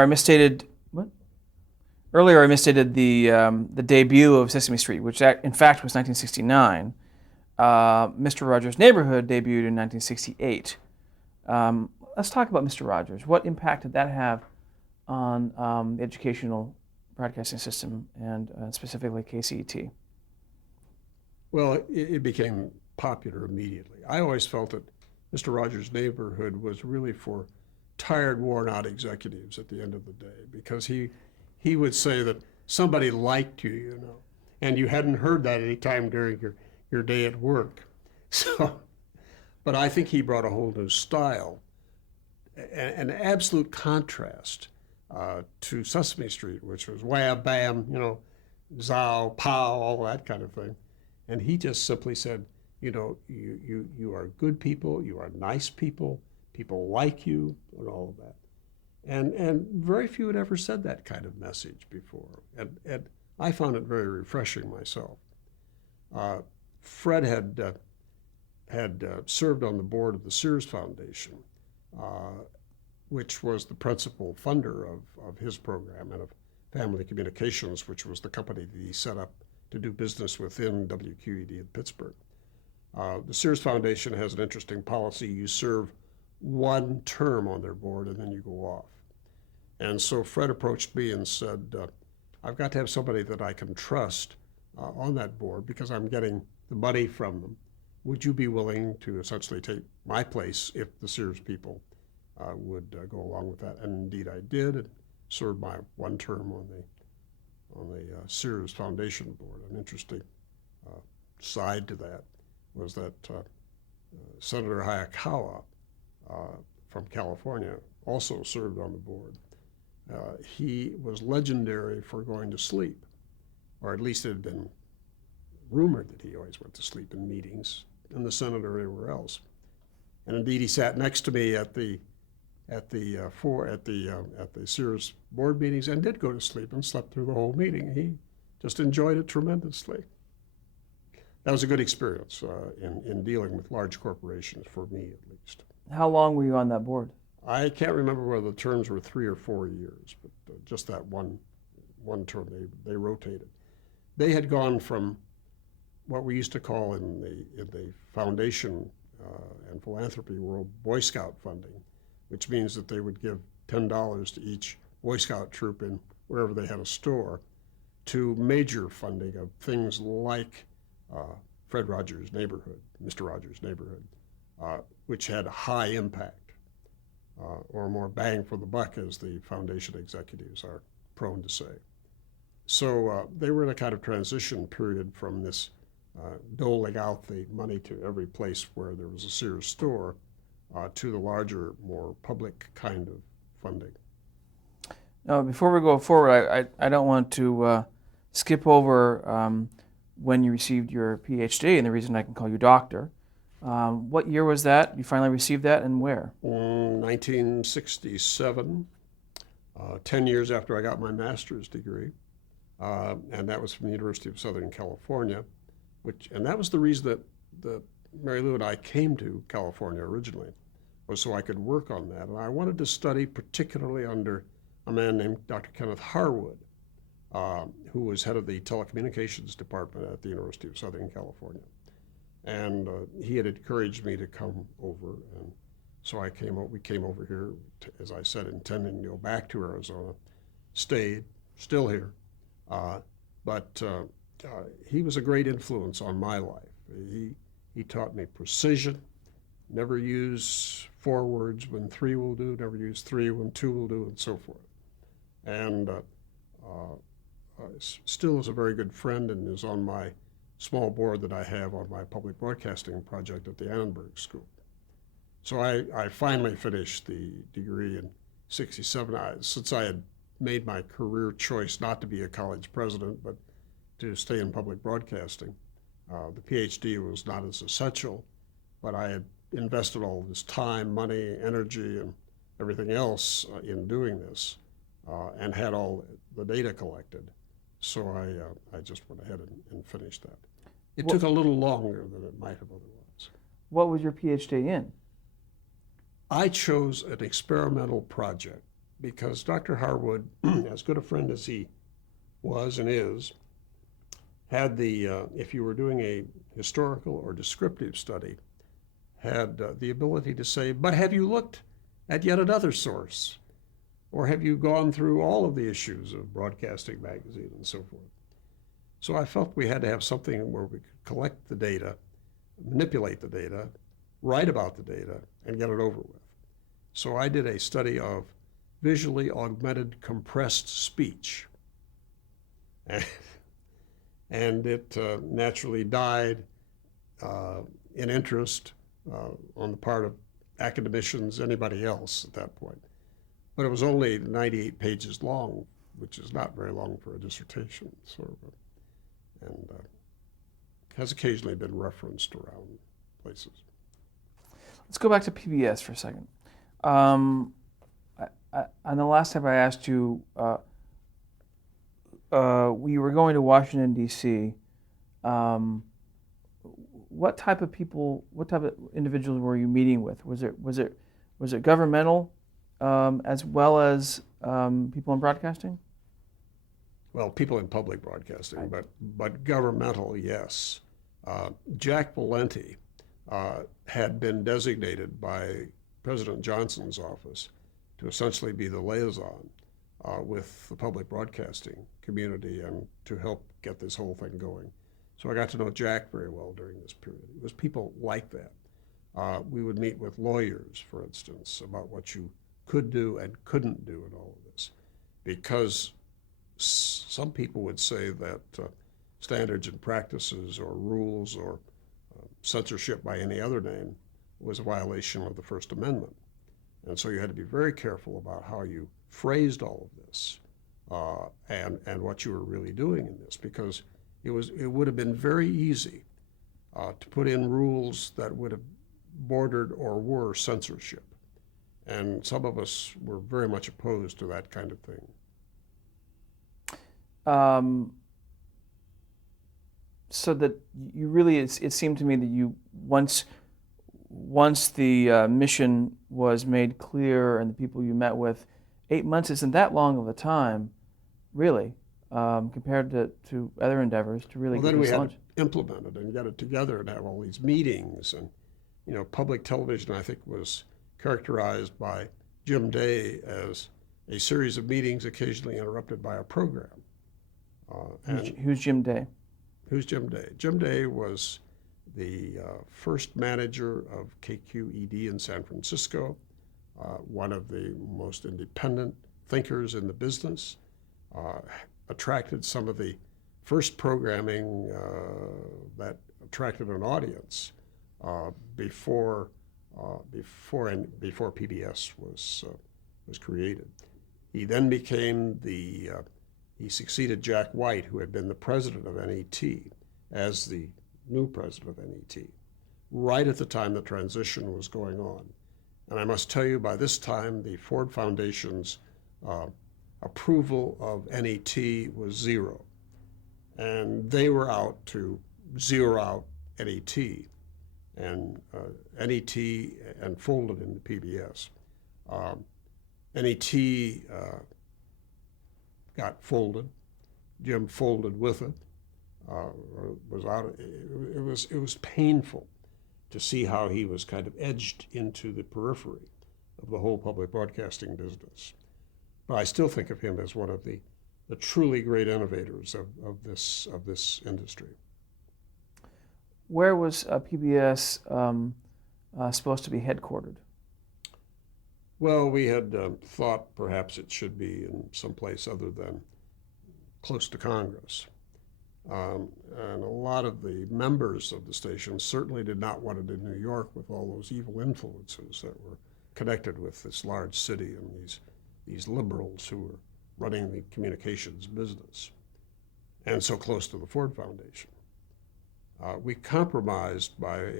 I misstated what? Earlier, I misstated the debut of Sesame Street, which in fact was 1969. Mr. Rogers' Neighborhood debuted in 1968. Let's talk about Mr. Rogers. What impact did that have on the educational broadcasting system and specifically KCET? Well, it became popular immediately. I always felt that Mr. Rogers' Neighborhood was really for tired, worn-out executives at the end of the day, because he would say that somebody liked you, and you hadn't heard that any time during your day at work. So, but I think he brought a whole new style, an absolute contrast to Sesame Street, which was wham, bam, zow, pow, all that kind of thing. And he just simply said, you are good people, you are nice people, people like you, and all of that. And very few had ever said that kind of message before. And I found it very refreshing myself. Fred had served on the board of the Sears Foundation, which was the principal funder of his program and of Family Communications, which was the company that he set up to do business within WQED in Pittsburgh. The Sears Foundation has an interesting policy. You serve one term on their board and then you go off. And so Fred approached me and said, I've got to have somebody that I can trust on that board because I'm getting the money from them. Would you be willing to essentially take my place if the Sears people would go along with that? And indeed I did, and served my one term on the Sears Foundation board. An interesting side to that was that Senator Hayakawa from California also served on the board. He was legendary for going to sleep, or at least it had been rumored that he always went to sleep in meetings in the Senate or anywhere else. And indeed, he sat next to me at the Sears board meetings and did go to sleep and slept through the whole meeting. He just enjoyed it tremendously. That was a good experience in dealing with large corporations, for me at least. How long were you on that board? I can't remember whether the terms were 3 or 4 years, but just that one term, they rotated. They had gone from what we used to call in the foundation and philanthropy world Boy Scout funding, which means that they would give $10 to each Boy Scout troop in wherever they had a store, to major funding of things like Fred Rogers' Neighborhood, Mr. Rogers' Neighborhood, which had high impact, or more bang for the buck, as the foundation executives are prone to say. So they were in a kind of transition period from this doling out the money to every place where there was a Sears store to the larger, more public kind of funding. Now, before we go forward, I don't want to skip over when you received your PhD, and the reason I can call you doctor. What year was that? You finally received that, and where? 1967, 10 years after I got my master's degree, and that was from the University of Southern California, and that was the reason that Mary Lou and I came to California originally, was so I could work on that. And I wanted to study particularly under a man named Dr. Kenneth Harwood, who was head of the telecommunications department at the University of Southern California. And he had encouraged me to come over, and so we came over here, as I said, intending to go back to Arizona, stayed, still here. But he was a great influence on my life. He taught me precision, never use 4 words when 3 will do, never use 3 when 2 will do, and so forth. And still is a very good friend and is on my small board that I have on my public broadcasting project at the Annenberg School. So I finally finished the degree in '67. Since I had made my career choice not to be a college president, but to stay in public broadcasting, the PhD was not as essential, but I had invested all this time, money, energy, and everything else in doing this, and had all the data collected. So I just went ahead and finished that. It took a little longer than it might have otherwise. What was your PhD in? I chose an experimental project because Dr. Harwood, as good a friend as he was and is, had if you were doing a historical or descriptive study, had the ability to say, but have you looked at yet another source? Or have you gone through all of the issues of Broadcasting Magazine and so forth? So I felt we had to have something where we could collect the data, manipulate the data, write about the data, and get it over with. So I did a study of visually augmented compressed speech. And it naturally died in interest on the part of academicians, anybody else at that point. But it was only 98 pages long, which is not very long for a dissertation, sort of, and has occasionally been referenced around places. Let's go back to PBS for a second. On the last time I asked you, we were going to Washington, D.C. What type of people, what type of individuals were you meeting with? Was it governmental as well as people in broadcasting? Well, people in public broadcasting, Right. but governmental, yes. Jack Valenti had been designated by President Johnson's office to essentially be the liaison with the public broadcasting community and to help get this whole thing going. So I got to know Jack very well during this period. It was people like that. We would meet with lawyers, for instance, about what you could do and couldn't do in all of this, because some people would say that standards and practices or rules or censorship by any other name was a violation of the First Amendment. And so you had to be very careful about how you phrased all of this and what you were really doing in this, because it would have been very easy to put in rules that would have bordered or were censorship. And some of us were very much opposed to that kind of thing. So that you really, it seemed to me that you, once the mission was made clear and the people you met with, 8 months isn't that long of a time, really, compared to other endeavors to really Well, get then we this had launched. to implement it and get it together and have all these meetings. And, public television, I think, was characterized by Jim Day as a series of meetings occasionally interrupted by a program. Who's Jim Day? Who's Jim Day? Jim Day was the first manager of KQED in San Francisco, one of the most independent thinkers in the business, attracted some of the first programming that attracted an audience before PBS was created. He then became he succeeded Jack White, who had been the president of NET, as the new president of NET, right at the time the transition was going on. And I must tell you, by this time, the Ford Foundation's approval of NET was zero. And they were out to zero out NET, and NET unfolded into PBS. NET got folded. Jim folded with it. Was out. It was painful to see how he was kind of edged into the periphery of the whole public broadcasting business. But I still think of him as one of the truly great innovators of this industry. Where was PBS supposed to be headquartered? Well, we had thought perhaps it should be in some place other than close to Congress. And a lot of the members of the station certainly did not want it in New York with all those evil influences that were connected with this large city and these liberals who were running the communications business, and so close to the Ford Foundation. We compromised by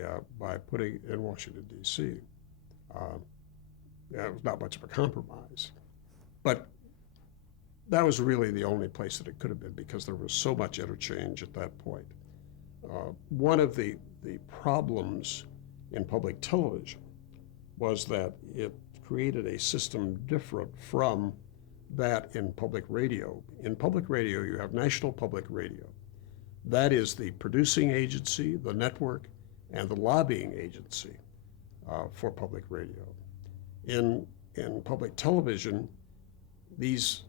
putting it in Washington, D.C. It was not much of a compromise, but that was really the only place that it could have been, because there was so much interchange at that point. One of the problems in public television was that it created a system different from that in public radio. In public radio, you have National Public Radio. That is the producing agency, the network, and the lobbying agency for public radio. In public television, these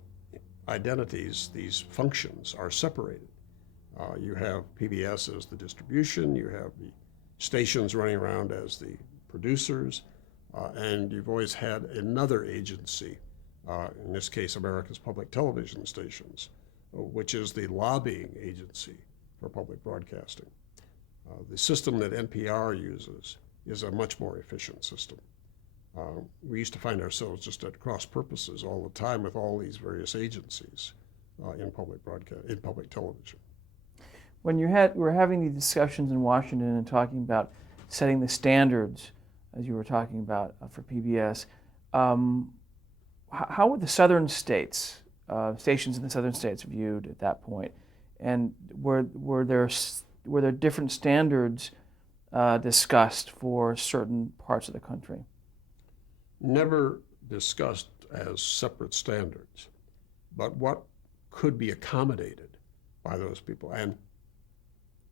identities, these functions are separated. You have PBS as the distribution, you have the stations running around as the producers, and you've always had another agency, in this case America's Public Television Stations, which is the lobbying agency for public broadcasting. The system that NPR uses is a much more efficient system. We used to find ourselves just at cross purposes all the time with all these various agencies in public television. When we're having these discussions in Washington and talking about setting the standards, as you were talking about for PBS, how were the southern states, stations in the southern states viewed at that point? And were there different standards discussed for certain parts of the country? Never discussed as separate standards, but what could be accommodated by those people. And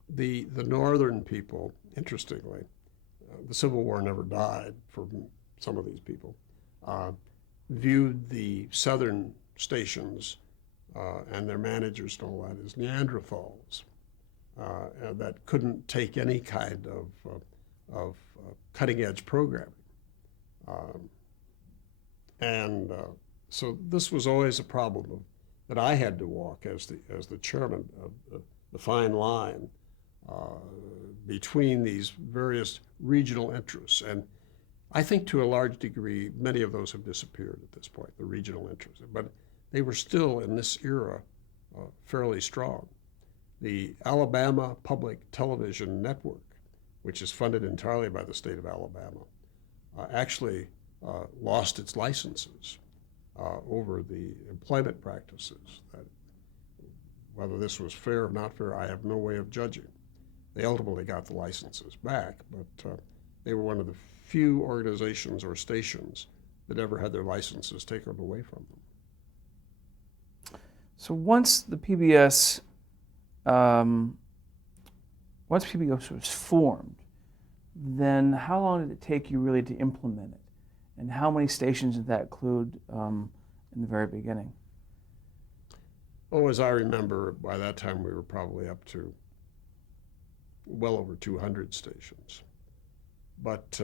the northern people, interestingly, the Civil War never died for some of these people, viewed the southern stations and their managers and all that as Neanderthals that couldn't take any kind of cutting-edge programming. So this was always a problem that I had to walk as the chairman of the fine line between these various regional interests. And I think to a large degree, many of those have disappeared at this point, the regional interests. But they were still, in this era, fairly strong. The Alabama Public Television Network, which is funded entirely by the state of Alabama, actually lost its licenses over the employment practices. Whether this was fair or not fair, I have no way of judging. They ultimately got the licenses back, but they were one of the few organizations or stations that ever had their licenses taken away from them. So once PBS was formed, then how long did it take you really to implement it? And how many stations did that include in the very beginning? Oh, as I remember, by that time we were probably up to well over 200 stations. But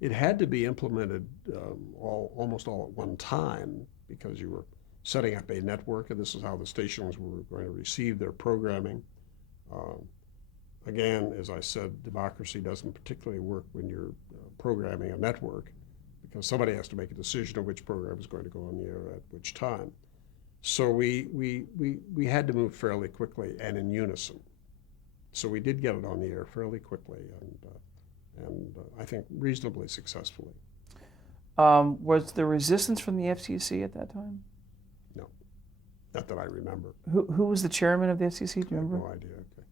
it had to be implemented almost all at one time because you were setting up a network, and this is how the stations were going to receive their programming. Again, as I said, democracy doesn't particularly work when you're programming a network because somebody has to make a decision of which program is going to go on the air at which time. So we had to move fairly quickly and in unison. So we did get it on the air fairly quickly and I think reasonably successfully. Was there resistance from the FCC at that time? No, not that I remember. Who was the chairman of the FCC? Do you remember? No idea. Okay.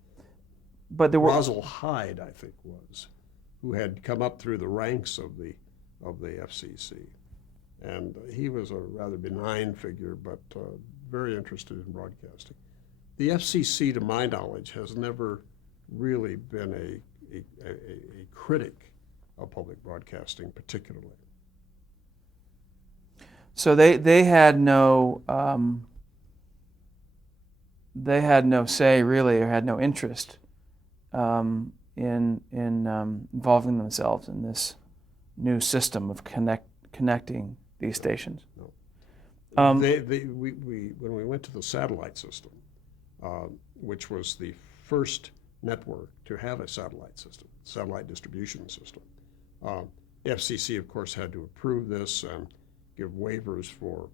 But there were Rosal Hyde, I think, was, who had come up through the ranks of the FCC, and he was a rather benign figure, but very interested in broadcasting. The FCC, to my knowledge, has never really been a critic of public broadcasting, particularly. So they had no say really, or had no interest in involving themselves in this new system of connecting these stations. No. When we went to the satellite system, which was the first network to have a satellite system, satellite distribution system, the FCC, of course, had to approve this and give waivers for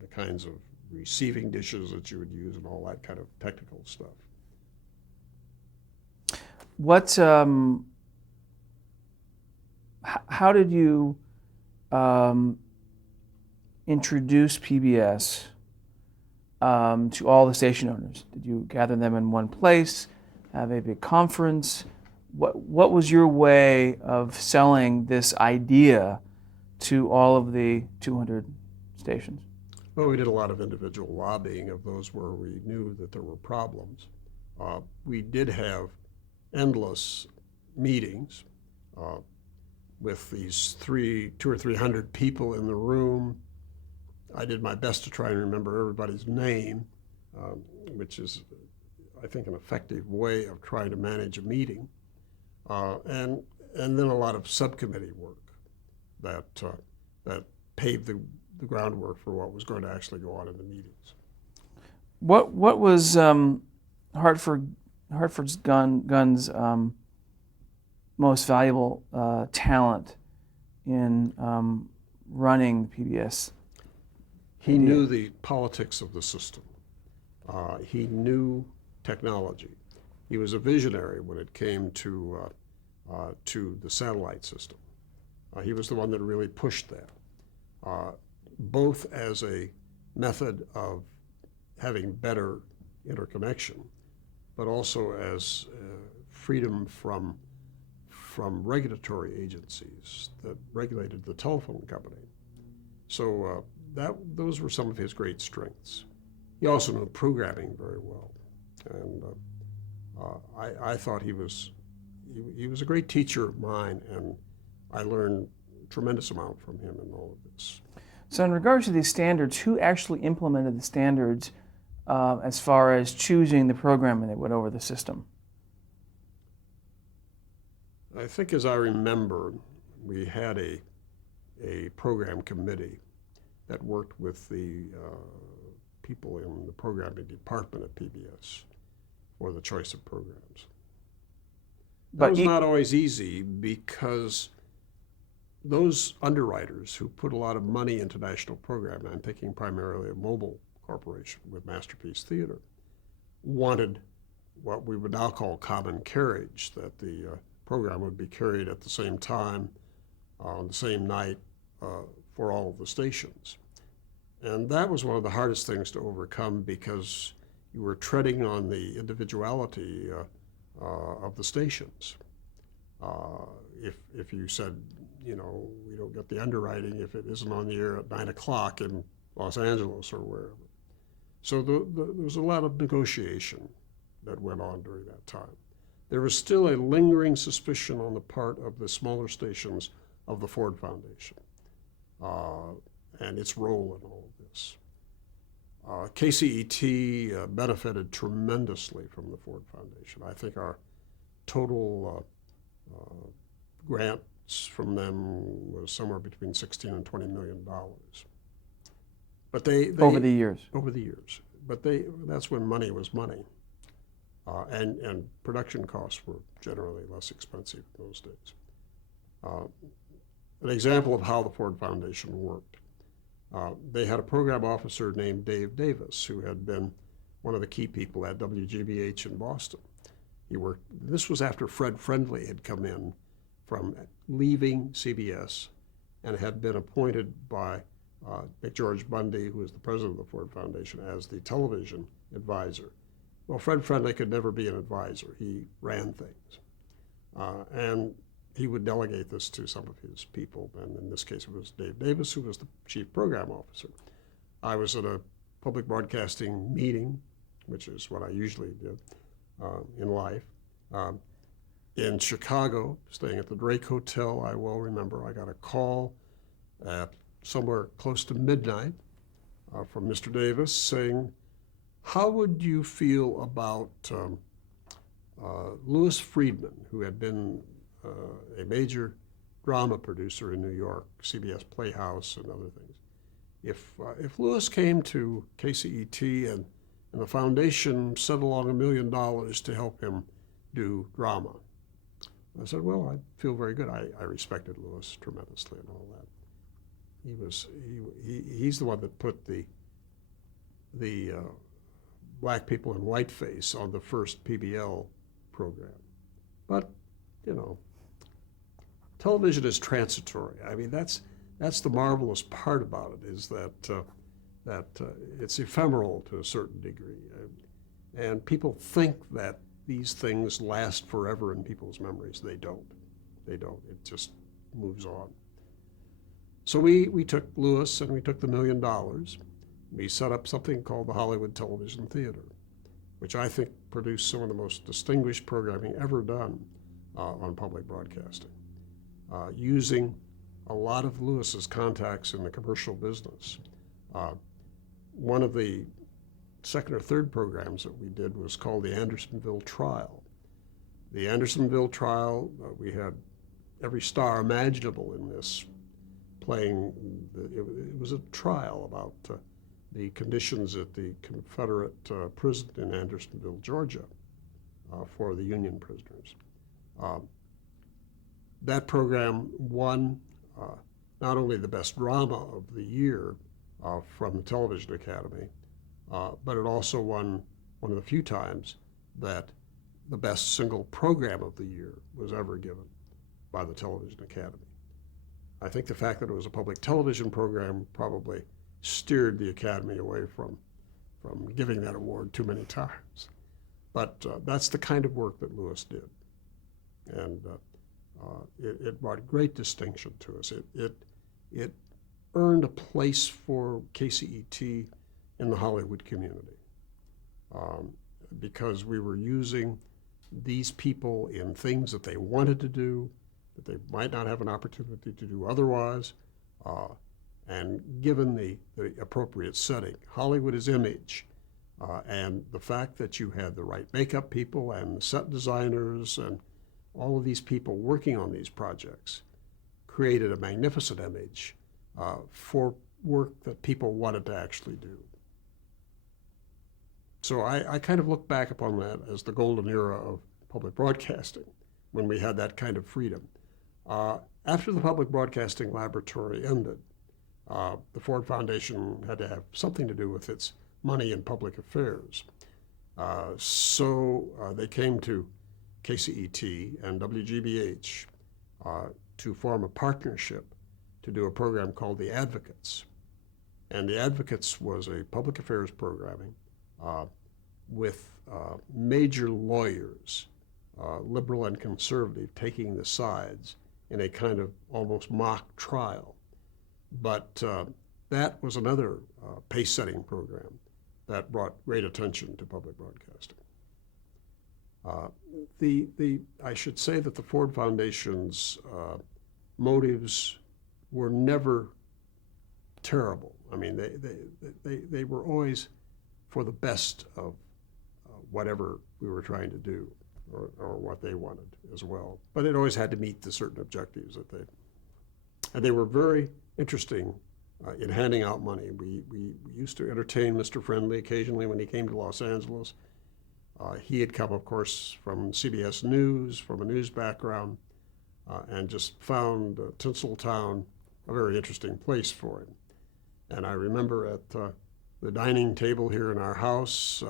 the kinds of receiving dishes that you would use and all that kind of technical stuff. What? How did you introduce PBS to all the station owners? Did you gather them in one place, have a big conference? What was your way of selling this idea to all of the 200 stations? Well, we did a lot of individual lobbying of those where we knew that there were problems. We did have endless meetings with these 200 or 300 people in the room. I did my best to try and remember everybody's name, which is, I think, an effective way of trying to manage a meeting. And then a lot of subcommittee work that paved the groundwork for what was going to actually go on in the meetings. What was Hartford's Gun's most valuable talent in running PBS? He knew the politics of the system. He knew technology. He was a visionary when it came to the satellite system. He was the one that really pushed that, both as a method of having better interconnection, but also as freedom from regulatory agencies that regulated the telephone company. So those were some of his great strengths. He also knew programming very well, and I thought he was a great teacher of mine, and I learned a tremendous amount from him in all of this. So in regards to these standards, who actually implemented the standards as far as choosing the programming that went over the system? I think, as I remember, we had a program committee that worked with the people in the programming department at PBS for the choice of programs. That was not always easy because those underwriters who put a lot of money into national programming, I'm thinking primarily of Mobile Corporation with Masterpiece Theater, wanted what we would now call common carriage, that the program would be carried at the same time, on the same night, for all of the stations. And that was one of the hardest things to overcome because you were treading on the individuality of the stations. If you said, we don't get the underwriting if it isn't on the air at 9 o'clock in Los Angeles or wherever. So there was a lot of negotiation that went on during that time. There was still a lingering suspicion on the part of the smaller stations of the Ford Foundation and its role in all of this. KCET benefited tremendously from the Ford Foundation. I think our total grants from them was somewhere between $16 and $20 million. But they over the years. Over the years. But that's when money was money. And production costs were generally less expensive in those days. An example of how the Ford Foundation worked. They had a program officer named Dave Davis, who had been one of the key people at WGBH in Boston. This was after Fred Friendly had come in from leaving CBS and had been appointed by George Bundy, who was the president of the Ford Foundation, as the television advisor. Well, Fred Friendly could never be an advisor. He ran things. And he would delegate this to some of his people, and in this case it was Dave Davis, who was the chief program officer. I was at a public broadcasting meeting, which is what I usually did in life, in Chicago, staying at the Drake Hotel. I well remember I got a call at somewhere close to midnight from Mr. Davis saying, how would you feel about Louis Friedman, who had been a major drama producer in New York, CBS Playhouse and other things. If Louis came to KCET and the foundation sent along $1 million to help him do drama, I said, well, I feel very good. I respected Louis tremendously and all that. He's the one that put the black people in whiteface on the first PBL program. But television is transitory. I mean, that's the marvelous part about it, is that it's ephemeral to a certain degree, and people think that these things last forever in people's memories. They don't. It just moves on. So we took Lewis and we took the $1 million. We set up something called the Hollywood Television Theater, which I think produced some of the most distinguished programming ever done on public broadcasting, using a lot of Lewis's contacts in the commercial business. One of the second or third programs that we did was called the Andersonville Trial. The Andersonville Trial, we had every star imaginable in this playing. It was a trial about the conditions at the Confederate prison in Andersonville, Georgia, for the Union prisoners. That program won not only the best drama of the year from the Television Academy, but it also won one of the few times that the best single program of the year was ever given by the Television Academy. I think the fact that it was a public television program probably steered the Academy away from giving that award too many times. But that's the kind of work that Lewis did. And it brought great distinction to us. It earned a place for KCET in the Hollywood community because we were using these people in things that they wanted to do, that they might not have an opportunity to do otherwise, and given the appropriate setting. Hollywood is image, and the fact that you had the right makeup people and set designers and all of these people working on these projects created a magnificent image for work that people wanted to actually do. So I kind of look back upon that as the golden era of public broadcasting, when we had that kind of freedom. After the Public Broadcasting Laboratory ended, the Ford Foundation had to have something to do with its money in public affairs. So they came to KCET and WGBH to form a partnership to do a program called The Advocates. And The Advocates was a public affairs programming with major lawyers, liberal and conservative, taking the sides in a kind of almost mock trial. But that was another pace-setting program that brought great attention to public broadcasting. I should say that the Ford Foundation's motives were never terrible. I mean, they were always for the best of whatever we were trying to do, or what they wanted as well. But it always had to meet the certain objectives and they were very interesting in handing out money. We used to entertain Mr. Friendly occasionally when he came to Los Angeles. He had come, of course, from CBS News, from a news background, and just found Tinseltown a very interesting place for him. And I remember at the dining table here in our house,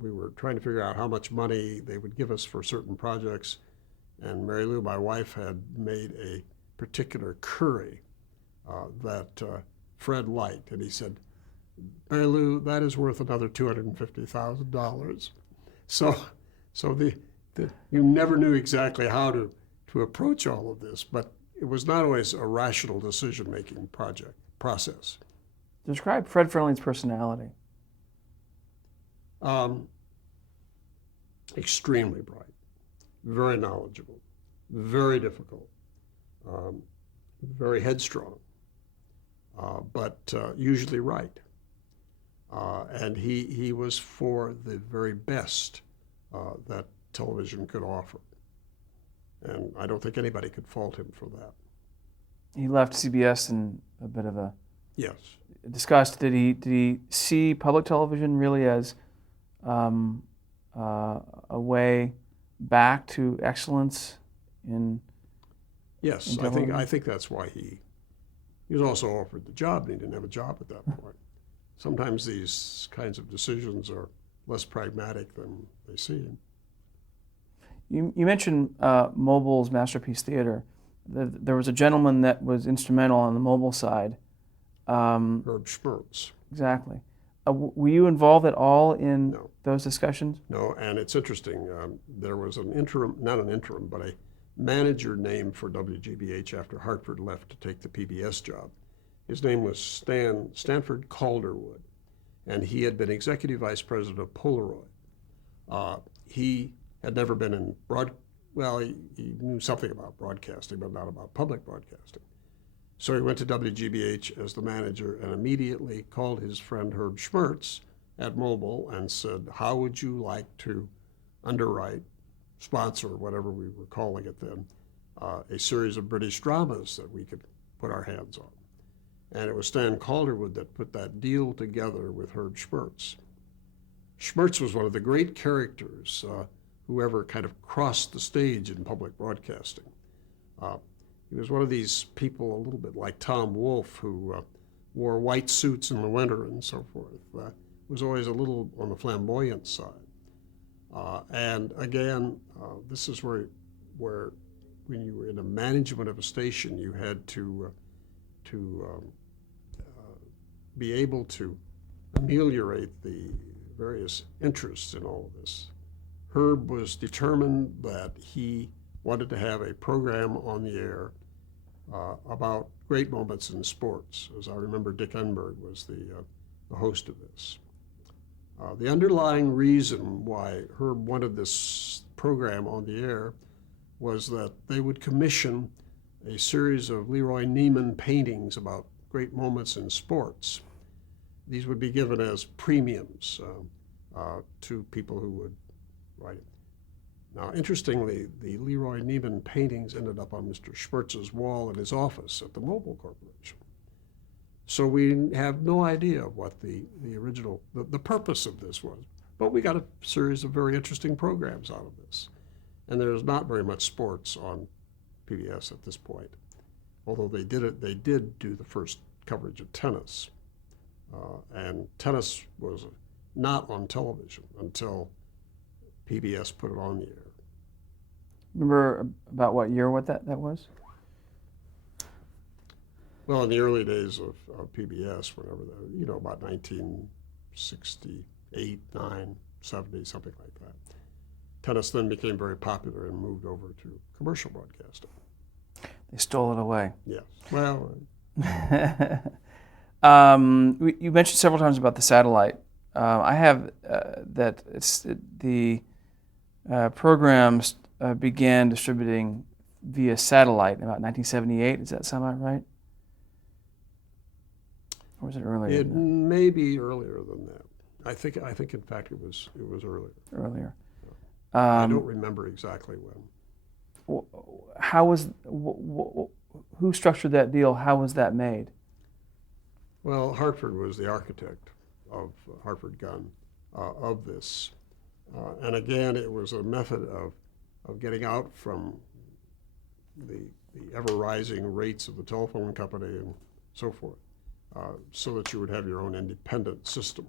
we were trying to figure out how much money they would give us for certain projects. And Mary Lou, my wife, had made a particular curry that Fred liked. And he said, "Mary Lou, that is worth another $250,000. So you never knew exactly how to approach all of this, but it was not always a rational decision-making process. Describe Fred Friendly's personality. Extremely bright, very knowledgeable, very difficult, very headstrong, but usually right. And he was for the very best that television could offer. And I don't think anybody could fault him for that. He left CBS in a bit of a Yes. disgust. Did he see public television really as a way back to excellence in? Yes, in I think that's why he was also offered the job, and he didn't have a job at that point. Sometimes these kinds of decisions are less pragmatic than they seem. You mentioned Mobile's Masterpiece Theater. There was a gentleman that was instrumental on the Mobile side. Herb Schmertz. Exactly. Were you involved at all in No. those discussions? No, and it's interesting. There was an interim, not an interim, but a manager name for WGBH after Hartford left to take the PBS job. His name was Stanford Calderwood, and he had been executive vice president of Polaroid. He had never been in he knew something about broadcasting, but not about public broadcasting. So he went to WGBH as the manager and immediately called his friend Herb Schmertz at Mobile and said, how would you like to underwrite, sponsor, whatever we were calling it then, a series of British dramas that we could put our hands on. And it was Stan Calderwood that put that deal together with Herb Schmertz. Schmertz was one of the great characters who ever kind of crossed the stage in public broadcasting. He was one of these people a little bit like Tom Wolfe, who wore white suits in the winter and so forth. Was always a little on the flamboyant side. And again, this is where when you were in a management of a station, you had to be able to ameliorate the various interests in all of this. Herb was determined that he wanted to have a program on the air about great moments in sports. As I remember, Dick Enberg was the host of this. The underlying reason why Herb wanted this program on the air was that they would commission a series of Leroy Neiman paintings about great moments in sports. These would be given as premiums to people who would write it. Now, interestingly, the Leroy Neiman paintings ended up on Mr. Schmertz's wall in his office at the Mobile Corporation. So we have no idea what the original, the purpose of this was. But we got a series of very interesting programs out of this. And there's not very much sports on PBS at this point. Although they did do the first coverage of tennis. And tennis was not on television until PBS put it on the air. Remember about what year that was? Well, in the early days of PBS, whenever about 1968, 9, 70, something like that. Tennis then became very popular and moved over to commercial broadcasting. They stole it away. Yes. Well. You mentioned several times about the satellite. I have that the programs began distributing via satellite in about 1978. Does that sound about right? Or was it earlier? It may be earlier than that. I think in fact it was earlier. Earlier. I don't remember exactly when. Who structured that deal? How was that made? Well, Hartford was the architect of Hartford Gunn of this. And again, it was a method of getting out from the ever-rising rates of the telephone company and so forth, so that you would have your own independent system.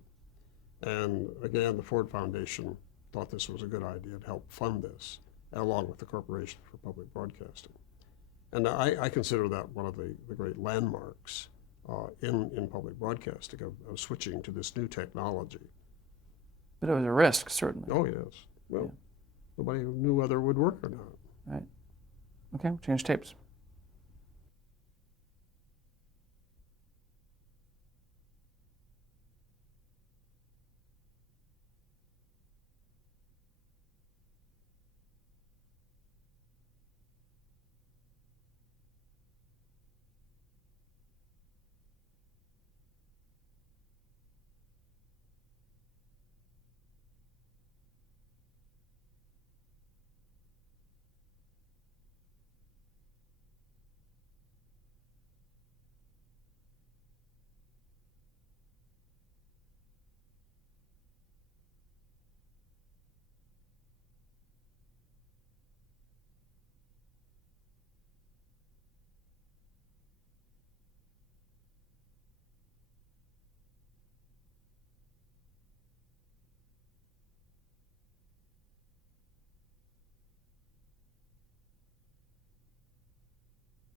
And again, the Ford Foundation thought this was a good idea to help fund this, along with the Corporation for Public Broadcasting. And I consider that one of the great landmarks in public broadcasting of switching to this new technology. But it was a risk, certainly. Oh, yes. Well, nobody knew whether it would work or not. Right. Okay, we'll change tapes.